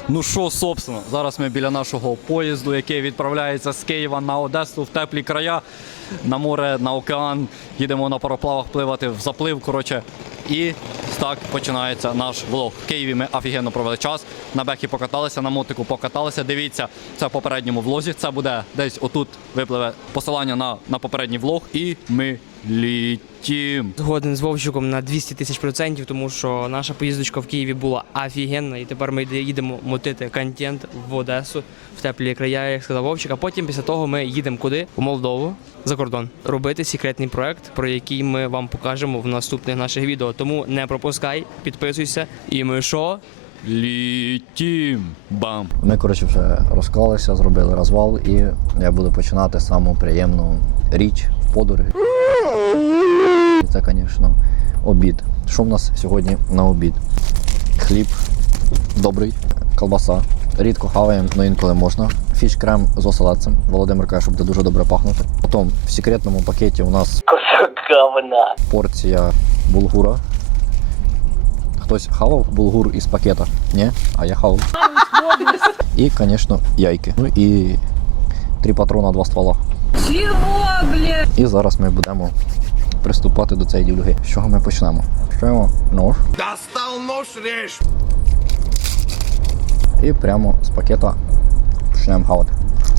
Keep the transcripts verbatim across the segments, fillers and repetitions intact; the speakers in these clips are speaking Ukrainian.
Ну що, собственно, зараз ми біля нашого поїзду, який відправляється з Києва на Одесу в теплі края, на море, на океан. Їдемо на пароплавах пливати в заплив, коротше. І так починається наш влог. В Києві ми офігенно провели час. На бехі покаталися, на мотику покаталися. Дивіться, це в попередньому влозі. Це буде десь отут випливе посилання на, на попередній влог. І ми літім. Згоден з Вовчиком на двісті тисяч процентів, тому що наша поїздочка в Києві була офігенна, і тепер ми їдемо мотити контент в Одесу, в теплі края, як сказав Вовчик. А потім після того ми їдемо куди? У Молдову, за кордон, робити секретний проект, про який ми вам покажемо в наступних наших відео. Тому не пропускай, підписуйся. І ми що? Літім. Бам. Ми, коротше, вже розклалися, зробили розвал, і я буду починати саму приємну річ в подорожі. І це, звісно, обід. Що в нас сьогодні на обід? Хліб добрий, колбаса. Рідко хаваємо, але інколи можна. Фіш-крем з оселедцем. Володимир каже, що буде дуже добре пахнути. Потім в секретному пакеті у нас порція булгура. Хтось хавав булгур із пакета? Ні? А я хавав. І, звісно, яйки. Ну і три патрона, два ствола. Чого, блядь? І зараз ми будемо приступати до цієї ділюги. З чого ми почнемо? Почнемо нож. Достал нож, режь! І прямо з пакета почнемо хавати.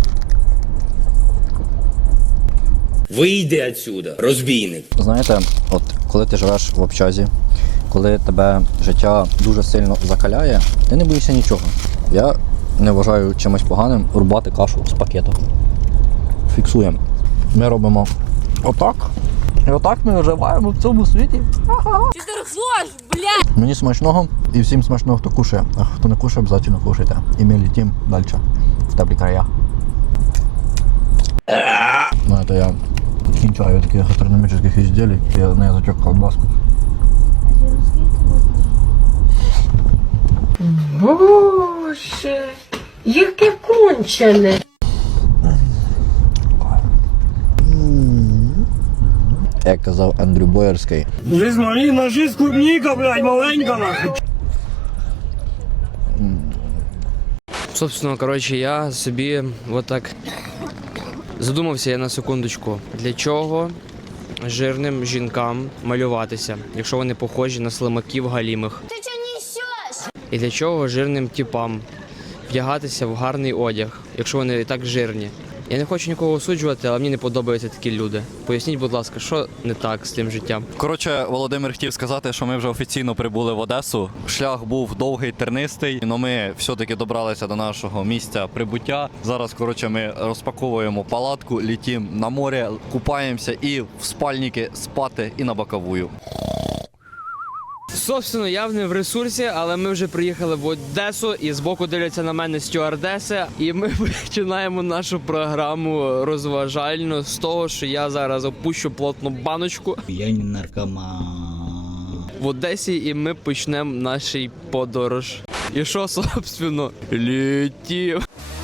Вийди отсюда, розбійник. Знаєте, от коли ти живеш в общазі, коли тебе життя дуже сильно закаляє, ти не боїшся нічого. Я не вважаю чимось поганим рубати кашу з пакету. Фіксуємо. Ми робимо отак. І отак ми виживаємо в цьому світі. Ти торгуєш, блядь? Мені смачного і всім смачного, хто кушає. А хто не кушає, обов'язково кушайте. І ми летим далі в теплі края. Ну, это я кінчаю таких гастрономічних изделий. Я на язычок колбаску. Боже, яке кончене. Як казав Андрю Боярський. Жизнь малина, жизнь клубника, блядь, маленька нахуй. Собственно, коротше, я собі отак задумався я на секундочку. Для чого жирним жінкам малюватися, якщо вони похожі на слимаків галімих? Ти чого несеш? І для чого жирним тіпам вдягатися в гарний одяг, якщо вони і так жирні? Я не хочу нікого осуджувати, але мені не подобаються такі люди. Поясніть, будь ласка, що не так з тим життям? Коротше, Володимир хотів сказати, що ми вже офіційно прибули в Одесу. Шлях був довгий, тернистий, але ми все-таки добралися до нашого місця прибуття. Зараз, коротше, ми розпаковуємо палатку, літім на море, купаємося і в спальники спати і на боковую. Собственно, я не в ресурсі, але ми вже приїхали в Одесу і збоку дивляться на мене стюардеси. І ми починаємо нашу програму розважальну з того, що я зараз опущу плотну баночку. Я не наркоман. В Одесі, і ми почнемо наш подорож. І що, собственно, літім.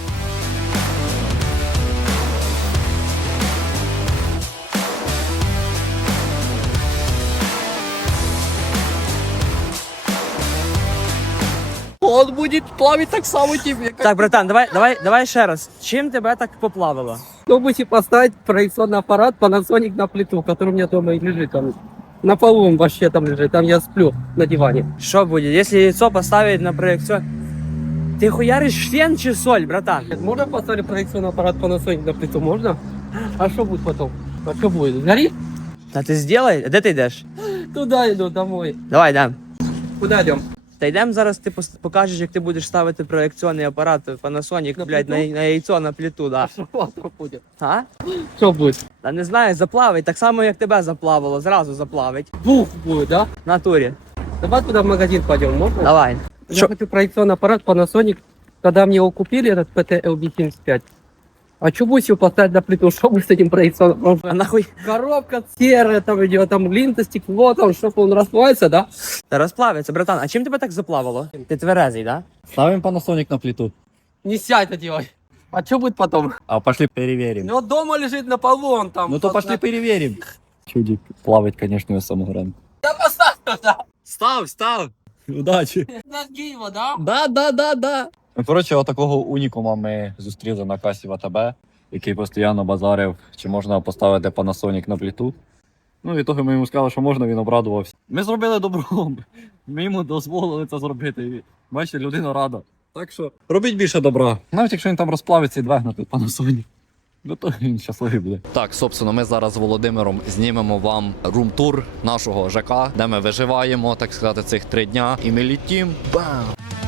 Он будет плавить так само тебе. Так, братан, давай, давай, давай ще раз. Чим тебе так поплавило? Попробуйте поставить проекционный аппарат Panasonic на плиту, который у меня дома и лежит там. На полу он вообще там лежит, там я сплю на диване. Що буде, якщо яйцо поставить на проекцію? Ти хуяриш фен чи соль, братан? Можно поставить проекционный аппарат Panasonic на плиту? Можно? А что будет потом? А что будет? Горит? Та ти зробай, де ти йдеш? Туда иду, домой. Давай, йдем. Куда идем? Та йдемо зараз, ти пос- покажеш, як ти будеш ставити проекційний апарат Panasonic, На блядь, на, плиту? на яйцо, на плиту, да. Что потом будет? А? Что будет? Та не знаю, заплавить, так само, як тебе заплавило, зразу заплавить. Бух будет, да? В натурі. Давай туда в магазин пойдем, можно? Давай. Я Шо? хочу проекционный аппарат Panasonic. Когда мне его купили, этот пи ти ел би семьдесят пять. А что будет его поставить на плиту? Что будет с этим проекционным? А нахуй? Коробка серая, там идет, там линта, стекло, там, чтобы он расплавится, да? Та розплавиться, братан. А чим тебе так заплавило? Ти тверезий, да? Ставим Panasonic на плиту. Не сядь, делай. А что будет потом? А пошли перевіримо. Ну, дома лежит на полу, он там. Ну то пошли перевіримо. Чудик плавить, конечно, з самого ранку. Да поставь туда. Став, став. Удачі. Нажги его, да? Да, да, да, да. Ну, коротше, отакого унікума ми зустріли на касі в АТБ, який постійно базарив, чи можна поставити Panasonic на плиту. Ну, від того ми йому сказали, що можна, він обрадувався. Ми зробили добро, ми йому дозволили це зробити. І, бачите, людина рада. Так що робіть більше добра. Навіть якщо він там розплавиться і двигне під Panasonic. Ну, то він щасливий буде. Так, собственно, ми зараз з Володимиром знімемо вам рум-тур нашого ЖК, де ми виживаємо, так сказати, цих три дня. І ми літім. Бам!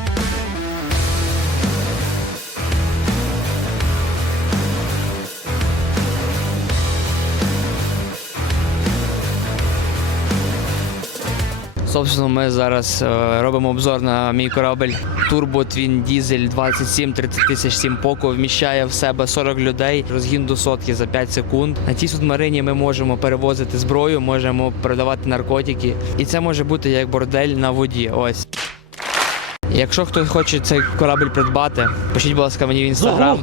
Собственно, ми зараз е, робимо обзор на мій корабель Turbo Twin Diesel двадцять сім тридцять тисяч сім поко, вміщає в себе сорок людей, розгін до сотки за п'ять секунд. На цій субмарині ми можемо перевозити зброю, можемо продавати наркотики. І це може бути як бордель на воді. Ось. Якщо хтось хоче цей корабель придбати, пишіть, будь ласка, мені в інстаграм.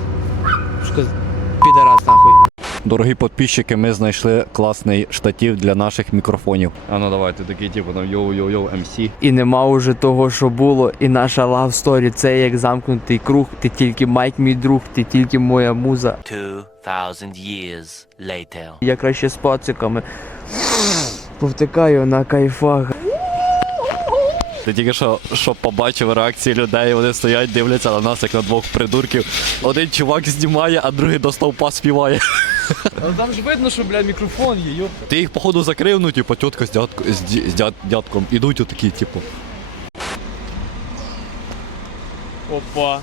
Підарас нахуй. Дорогі підписчики, ми знайшли класний штатив для наших мікрофонів. А ну давайте такий типу там йоу-йоу-йоу ем сі. І нема уже того, що було. І наша love story – це як замкнутий круг. Ти тільки Майк, мій друг, ти тільки моя муза. Two thousand years later. Я краще з пациками повтикаю на кайфах. Ти тільки що, що побачив реакції людей, вони стоять, дивляться на нас, як на двох придурків. Один чувак знімає, а другий до стовпа співає. Але там ж видно, що, бля, мікрофон є, йоп. Ти їх, походу, закрив, ну, типу, тітка з, дядко, з, ді- з дяд- дядком. Ідуть отакі, типу. Опа.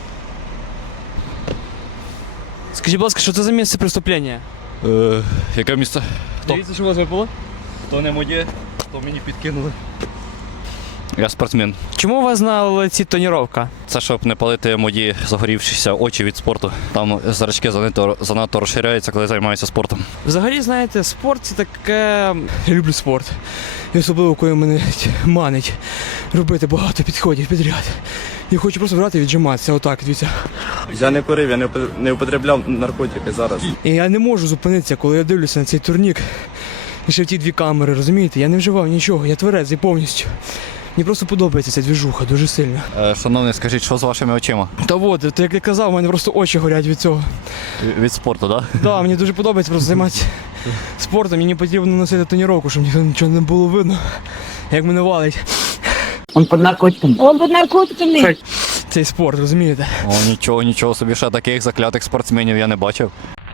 Скажіть, будь ласка, що це за місце преступлення? Е, яке місце? Хто? Дивіться, що у вас випало? Хто не моє, то мені підкинули. Я спортсмен. Чому у вас на лиці тоніровка? Це щоб не палити мої загорівшіся очі від спорту. Там зрачки занадто, занадто розширяються, коли займаюся спортом. Взагалі, знаєте, спорт це таке. Я люблю спорт. І особливо, коли мене манить робити багато підходів підряд. Я хочу просто брати і віджиматися, отак, дивіться. Я не курив, я не уп- не употребляв наркотики зараз. І я не можу зупинитися, коли я дивлюся на цей турнік. І ще в ті дві камери, розумієте? Я не вживав нічого, я тверезий повністю. Мені просто подобається ця двіжуха дуже сильно. Е, шановний, скажіть, що з вашими очима? Та от, то як я казав, у мене просто очі горять від цього. Від спорту, так? Да? Так, мені дуже подобається просто займатися спортом. Мені потрібно носити тоніровку, щоб ніхто нічого не було видно, як мене валить. Он под наркотиками. Он под наркотиками. Цей спорт, розумієте? О, нічого, нічого собі, ще таких заклятих спортсменів я не бачив.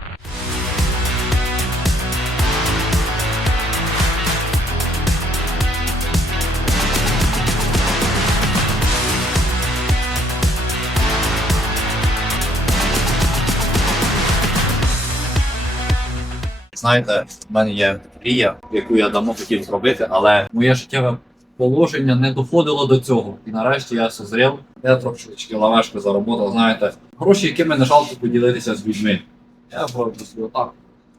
Знаєте, в мене є мрія, яку я давно хотів зробити, але моє життєве положення не доходило до цього. І нарешті я созрів, я трошечки лавешки заработав, знаєте, гроші, якими не жалко поділитися з людьми. Я роблю собі отак.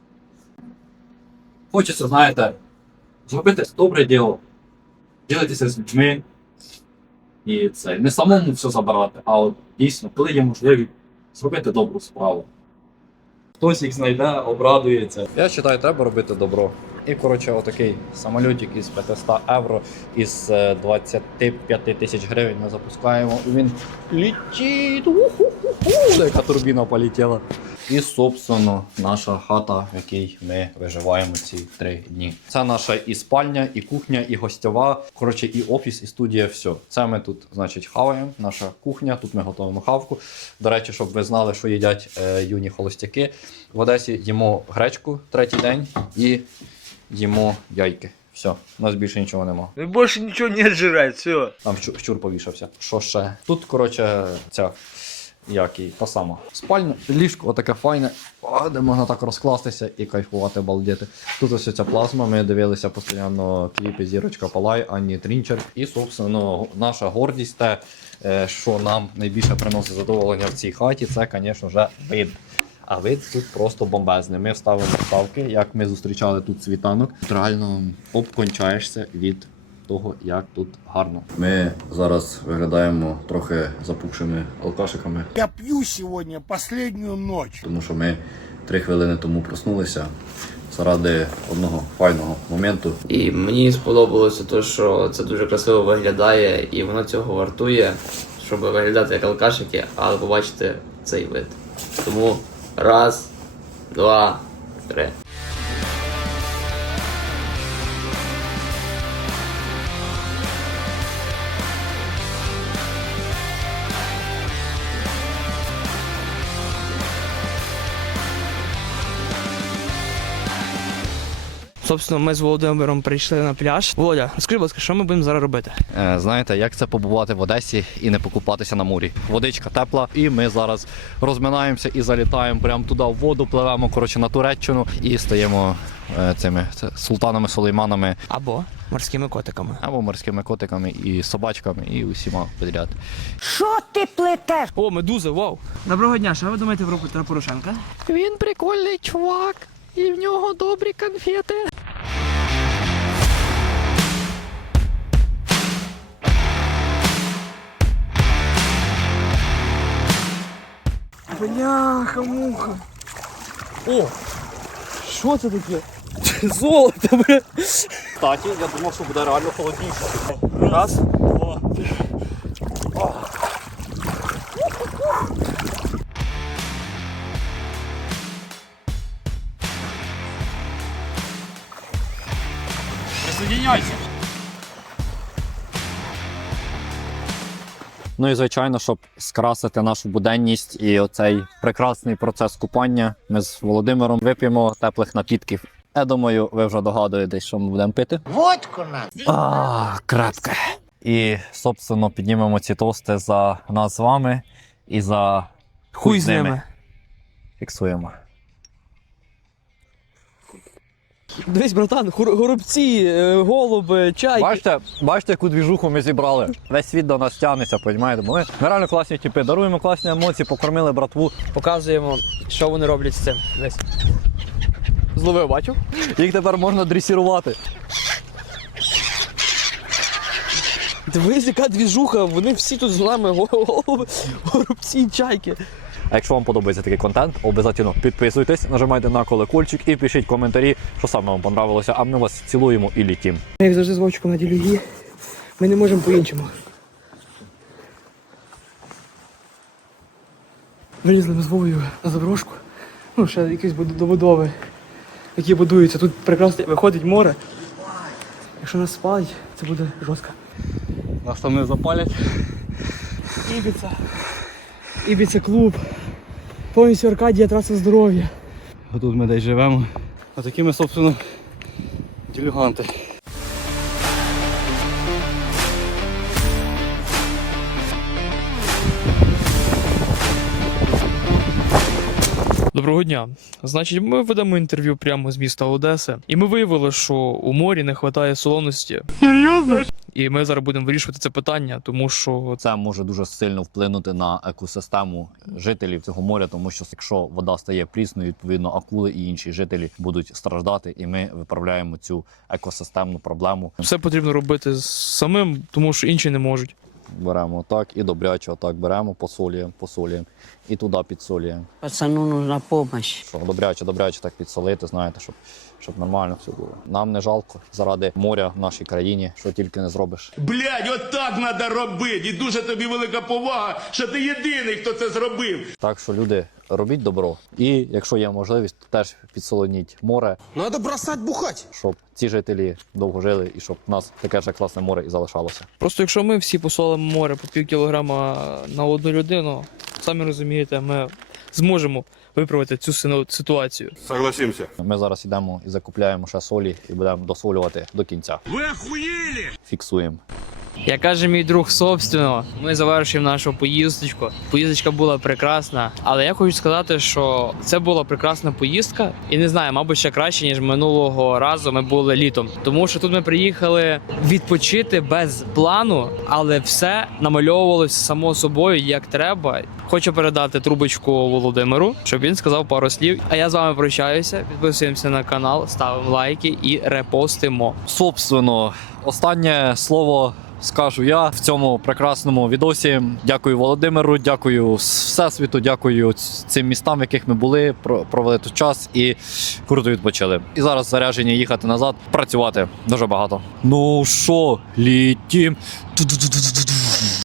Хочеться, знаєте, зробити добре діло, ділитися з людьми. І це не самому все забирати, а от дійсно, коли є можливість зробити добру справу. Хтось їх знайде, обрадується. Я вважаю, треба робити добро. І, коротше, отакий самолітик із п'ятсот євро, із е, двадцять п'ять тисяч гривень ми запускаємо. І він летить. У-ху-ху-ху, яка турбіна полетіла. І, собственно, наша хата, в якій ми виживаємо ці три дні. Це наша і спальня, і кухня, і гостьова. Коротше, і офіс, і студія, все. Це ми тут, значить, хаваємо. Наша кухня, тут ми готуємо хавку. До речі, щоб ви знали, що їдять е, юні холостяки. В Одесі їмо гречку третій день і їмо яйки. Все, у нас більше нічого нема. Больше ничего не жрать, все. Там щур, щур повішався. Що ще? Тут, коротше, ця, як і, та сама. Спальня, ліжко, отаке файне, о, де можна так розкластися і кайфувати, балдіти. Тут ось ця плазма, ми дивилися постійно кліпи Зірочка Палай, Анні Трінчер. І, собственно, наша гордість, те, е, що нам найбільше приносить задоволення в цій хаті, це, звісно ж, вид. А вид тут просто бомбезний. Ми вставимо вставки, як ми зустрічали тут світанок. Тут реально обкончаєшся від того, як тут гарно. Ми зараз виглядаємо трохи запухшими алкашиками. Я пью сегодня последнюю ночь. Тому що ми три хвилини тому проснулися заради одного файного моменту. І мені сподобалося те, що це дуже красиво виглядає, і воно цього вартує, щоб виглядати як алкашики, але побачити цей вид. Тому раз, два, три. Собственно, ми з Володимиром прийшли на пляж. Володя, скажи, будь ласка, що ми будемо зараз робити? Е, знаєте, як це побувати в Одесі і не покупатися на морі? Водичка тепла, і ми зараз розминаємося і залітаємо прямо туди в воду, пливемо коротше на Туреччину і стаємо е, цими це, султанами, сулейманами Або морськими котиками. або морськими котиками і собачками, і усіма підряд. Що ти плетеш? О, медузи, вау! Доброго дня, що ви думаєте про Петра Порошенка? Він прикольний чувак, і в нього добрі конфети. Бляха-муха. О! Що це таке? Золото, бля! Кстати, я думав, що буде реально холодніше. Раз. Присоединяйся. Ну і звичайно, щоб скрасити нашу буденність і оцей прекрасний процес купання, ми з Володимиром вип'ємо теплих напітків. Я думаю, ви вже догадуєтесь, що ми будемо пити. Водку на. А, крепке. І, собственно, піднімемо ці тости за нас з вами і за Хуй з ними. Фіксуємо. Дивись, братан, хор- горобці, е, голуби, чайки. Бачите, бачите, яку двіжуху ми зібрали. Весь світ до нас тягнеться, розумієте? Ми, ми реально класні типи, даруємо класні емоції, покормили братву. Показуємо, що вони роблять з цим. Дивись. Зловив, бачив? Їх тепер можна дресірувати. Дивись, яка двіжуха, вони всі тут з нами, голуби, горобці, чайки. А якщо вам подобається такий контент, обов'язково підписуйтесь, нажимайте на колокольчик і пишіть коментарі, що саме вам понравилося, а ми вас цілуємо і літім. Я завжди з Вовчиком на ділюгі. Ми не можемо по-іншому. Вилізли ми з Вовою на заброшку. Ну, ще якісь буд- добудови, які будуються. Тут прекрасно виходить море. Якщо нас спалить, це буде жорстко. Нас там не запалять. Ібіца. Ібіца клуб. Повністю Аркадія, траса здоров'я. Тут ми десь живемо. А такі ми, собственно, ділюганти. Доброго дня. Значить, ми ведемо інтерв'ю прямо з міста Одеси, і ми виявили, що у морі не вистачає солоності. Серйозно? І ми зараз будемо вирішувати це питання, тому що Це може дуже сильно вплинути на екосистему жителів цього моря, тому що якщо вода стає прісною, відповідно акули і інші жителі будуть страждати, і ми виправляємо цю екосистемну проблему. все потрібно робити самим, тому що інші не можуть. Беремо отак і добряче отак беремо, посолюємо, посолюємо і туди підсолюємо. Пацану нужна помощь. Що добряче, добряче так підсолити, знаєте, щоб, щоб нормально все було. Нам не жалко заради моря в нашій країні, що тільки не зробиш. Блядь, от так треба робити. І дуже тобі велика повага, що ти єдиний, хто це зробив. Так що, люди, робіть добро. І якщо є можливість, то теж підсолоніть море. Надо бросати бухати. Щоб ці жителі довго жили і щоб в нас таке ж класне море і залишалося. Просто якщо ми всі посолимо море по пів кілограма на одну людину, самі розумієте, ми зможемо виправити цю сину- ситуацію. Согласимся. Ми зараз йдемо і закупляємо ще солі і будемо досолювати до кінця. Ви охуєлі? Фіксуємо. Як каже мій друг собственно, ми завершуємо нашу поїздочку. Поїздочка була прекрасна, але я хочу сказати, що це була прекрасна поїздка, і не знаю, мабуть, ще краще, ніж минулого разу ми були літом. Тому що тут ми приїхали відпочити без плану, але все намальовувалося само собою, як треба. Хочу передати трубочку Володимиру, щоб він сказав пару слів. А я з вами прощаюся. Підписуємося на канал, ставимо лайки і репостимо. Собственно, останнє слово скажу я в цьому прекрасному відосі. Дякую Володимиру, дякую Всесвіту, дякую цим містам, в яких ми були, провели тут час і круто відпочили. І зараз заряджені їхати назад, працювати дуже багато. Ну що, літім.